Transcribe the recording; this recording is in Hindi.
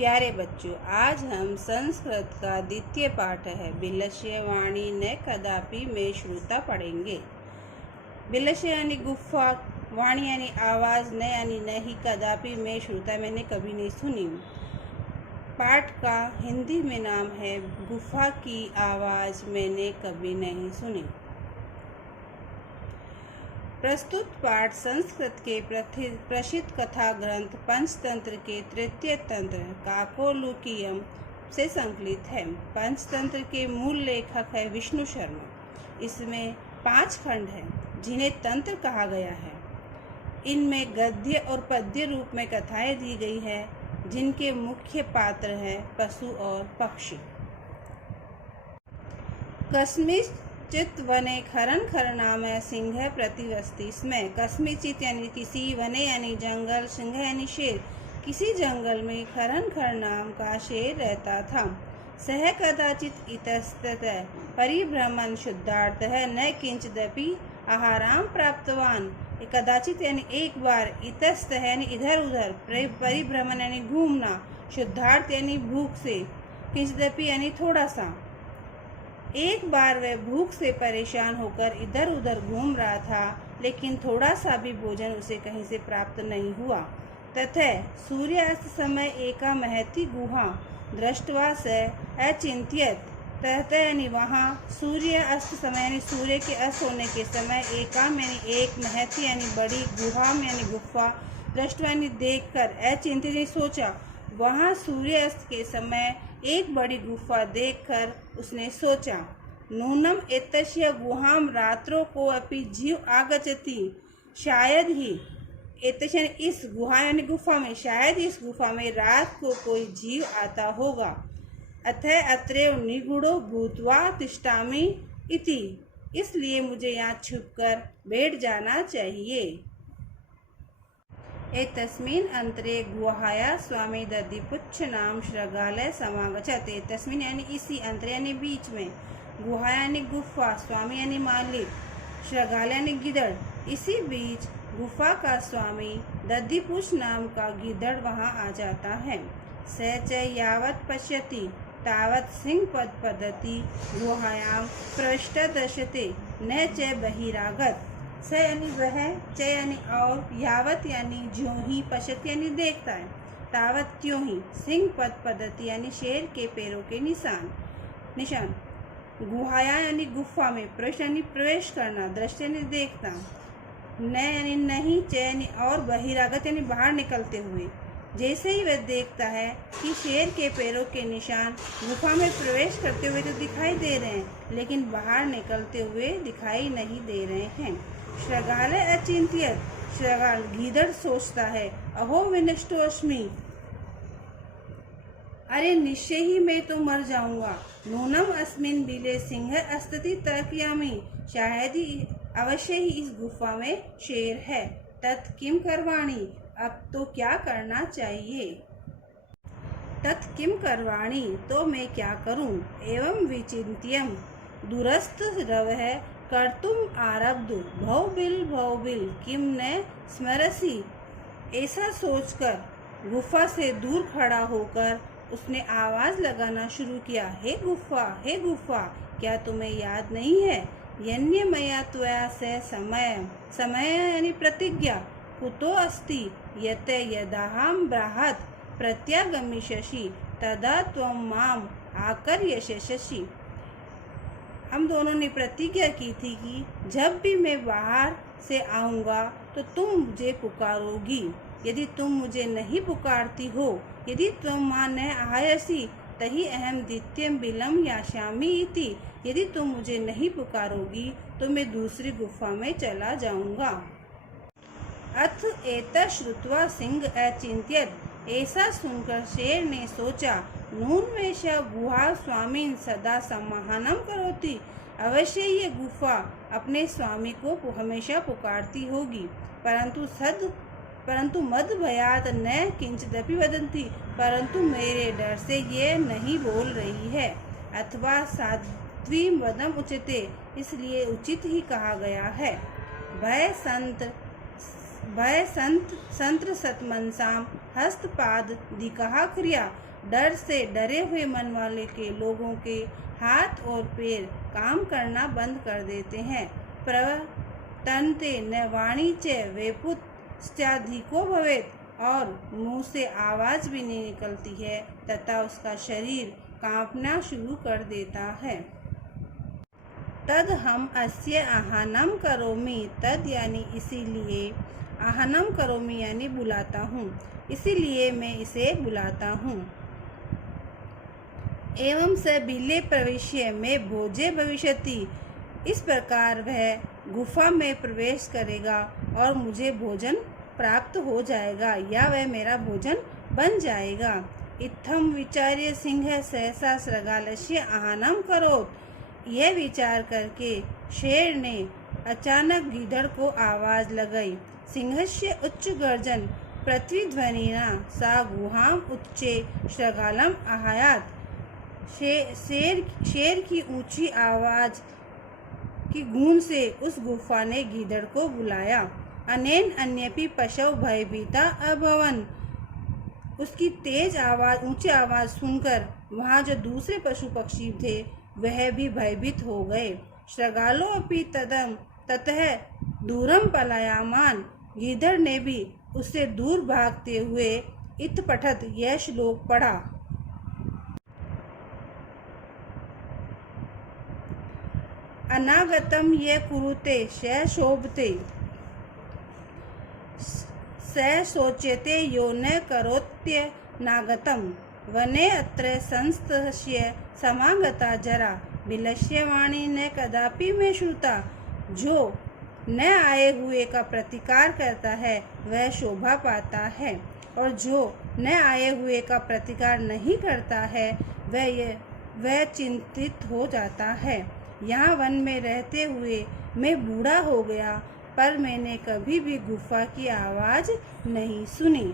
प्यारे बच्चों, आज हम संस्कृत का द्वितीय पाठ है बिलस्य वाणी न कदापि में श्रुता पढ़ेंगे। बिलस्य यानी गुफा, वाणी यानी आवाज़, न यानी नहीं, कदापि में श्रुता मैंने कभी नहीं सुनी। पाठ का हिंदी में नाम है गुफा की आवाज़ मैंने कभी नहीं सुनी। प्रस्तुत पाठ संस्कृत के प्रसिद्ध कथा ग्रंथ पंचतंत्र के तृतीय तंत्र काकोलुकीयम से संकलित है। पंचतंत्र के मूल लेखक है विष्णु शर्मा। इसमें 5 खंड हैं जिन्हें तंत्र कहा गया है। इनमें गद्य और पद्य रूप में कथाएं दी गई है, जिनके मुख्य पात्र हैं पशु और पक्षी। कस्मिंश्चित् वने खरन खरनाम सिंह प्रतिवस्ति। इसमें कस्मिंश्चित् यानी किसी, वने यानी जंगल, सिंह यानी शेर, किसी जंगल में खरन खर नाम का शेर रहता था। सह कदाचित इतस्ततः परिभ्रमण शुद्धार्थः न किंचिदपि आहाराम प्राप्तवान। कदाचित यानी एक बार, इतस्तः यानी इधर उधर, परिभ्रमण यानी घूमना, शुद्धार्थ यानी भूख से, किंचिदपि यानी थोड़ा सा। एक बार वह भूख से परेशान होकर इधर उधर घूम रहा था, लेकिन थोड़ा सा भी भोजन उसे कहीं से प्राप्त नहीं हुआ। तथा सूर्यास्त समय एका महती गुहा दृष्ट्वा स अचिंत्यत। तथा यानी वहाँ सूर्य अस्त समय यानी सूर्य के अस्त होने के समय एकाम यानी एक, महती यानी बड़ी, गुहा यानी गुफा, दृष्टवा यानी देख कर, अचिंतित यानी सोचा। वहाँ सूर्यास्त के समय एक बड़ी गुफा देखकर उसने सोचा, नूनम एतस्य गुहाम रात्रो को अपि जीव आगच्छति। शायद ही एतस्य इस गुहा यानी गुफा में, शायद इस गुफा में रात को कोई जीव आता होगा। अतः अत्रैव निगूढ़ो भूत्वा तिष्ठामि इति। इसलिए मुझे यहाँ छुपकर बैठ जाना चाहिए। एतस्मिन् अंतरे गुहाया स्वामी दधिपुच्छ नाम शृगालय समागच्छत्। एतस्मिन् यानी इसी, अंतरे यानी बीच में, गुहा यानी गुफा, स्वामी यानी मालिक, शृगालय यानी गिदड़। इसी बीच गुफा का स्वामी दधिपुच्छ नाम का गिदड़ वहाँ आ जाता है। स च यावत् पश्यति तावत् सिंह पदति गुहायां प्रविष्ट दृश्यते न च बहिरागत। स यानी वह, च यानी और, यावत यानी ज्यों ही, पश्यति यानी देखता है, तावत त्यों ही, सिंह पदति यानी शेर के पैरों के निशान, गुहाया यानी गुफा में, प्रविष्ट यानी प्रवेश करना, दृश्य यानी देखना, न यानी नहीं, च यानी और, बहिरागत यानी बाहर निकलते हुए। जैसे ही वह देखता है कि शेर के पैरों के निशान गुफा में प्रवेश करते हुए तो दिखाई दे रहे हैं, लेकिन बाहर निकलते हुए दिखाई नहीं दे रहे हैं। शृगालय अचिंत्यत, शृगाल गीदड़ सोचता है, अहो विनष्टोऽस्मि, अरे निश्चय ही मैं तो मर जाऊंगा। नूनम अस्मिन् बिले सिंह अस्ति तर्कयामि, शायद ही, अवश्य ही इस गुफा में शेर है। तत् किम करवाणी, अब तो क्या करना चाहिए। तत् किम करवाणी, तो मैं क्या करूं। एवं विचिन्त्यं दूरस्थ रवः कर्तुम आरब्धु भौबिल किम न स्मरसि। ऐसा सोचकर गुफा से दूर खड़ा होकर उसने आवाज लगाना शुरू किया, हे गुफा, क्या तुम्हें याद नहीं है। यन्य मया त्वया से समय यानी प्रतिज्ञा, कुतो अस्ति यत यदाहं बृहत् प्रत्यागमिष्यसि तदा त्वं माम आकर्षयसि। हम दोनों ने प्रतिज्ञा की थी कि जब भी मैं बाहर से आऊँगा तो तुम मुझे पुकारोगी। यदि तुम मुझे नहीं पुकारती हो, यदि त्वं मां न आयासि तहि अहम द्वितीयं बिलं यास्यामि इति। यदि तुम मुझे नहीं पुकारोगी तो मैं दूसरी गुफा में चला जाऊँगा। अथ एतत् श्रुत्वा सिंह अचिंत्यत। ऐसा सुनकर शेर ने सोचा, नूनमेष गुहा स्वामीन सदा सम्मानम करोति। अवश्य ये गुफा अपने स्वामी को हमेशा पुकारती होगी, परंतु मद भयात न किंचिदपि वदन्ति, परंतु मेरे डर से ये नहीं बोल रही है। अथवा साध्वी वदम उचिते, इसलिए उचित ही कहा गया है। भय संत संत्र सतमनसाम हस्तपाद दिकहा क्रिया। डर से डरे हुए मन वाले के लोगों के हाथ और पैर काम करना बंद कर देते हैं। प्रवर्तन्ते न वाणी च वेपुत्स्याधिको भवेत्, और मुंह से आवाज भी नहीं निकलती है तथा उसका शरीर कांपना शुरू कर देता है। तद हम अस्य आहनम करोमि, तद यानी इसीलिए, आहनम करोमि यानी बुलाता हूँ, इसीलिए मैं इसे बुलाता हूँ। एवं स बिले प्रविश्य में भोजे भविष्यति, इस प्रकार वह गुफा में प्रवेश करेगा और मुझे भोजन प्राप्त हो जाएगा या वह मेरा भोजन बन जाएगा। इत्थम विचार्य सिंह सहसा सृगालस्य आहनम करोत्, यह विचार करके शेर ने अचानक गीदड़ को आवाज लगाई। सिंहस्य उच्च गर्जन पृथ्वीध्वनिना सा गुहाम उच्चे शृगालम आयात, शेर की ऊंची आवाज की गूंज से उस गुफा ने गीदड़ को बुलाया। अनेन अन्यपि पशव भयभीता अभवन, उसकी तेज आवाज, ऊंची आवाज सुनकर वहां जो दूसरे पशु पक्षी थे वह भी भयभीत हो गए। शृगालो अपि ततः दूरम पलायमान, गीदड़ ने भी उससे दूर भागते हुए इत्पठत यह श्लोक पढ़ा। अनागतम ये कुरुते स शोभते, स शोच्यते यो न करोत्य नागतम, वने अत्र संस्तस्य समागता जरा, विलस्य वाणी न कदापि में श्रुता, जो न आए हुए का प्रतिकार करता है वह शोभा पाता है, और जो न आए हुए का प्रतिकार नहीं करता है वह चिंतित हो जाता है। यहाँ वन में रहते हुए मैं बूढ़ा हो गया, पर मैंने कभी भी गुफा की आवाज़ नहीं सुनी।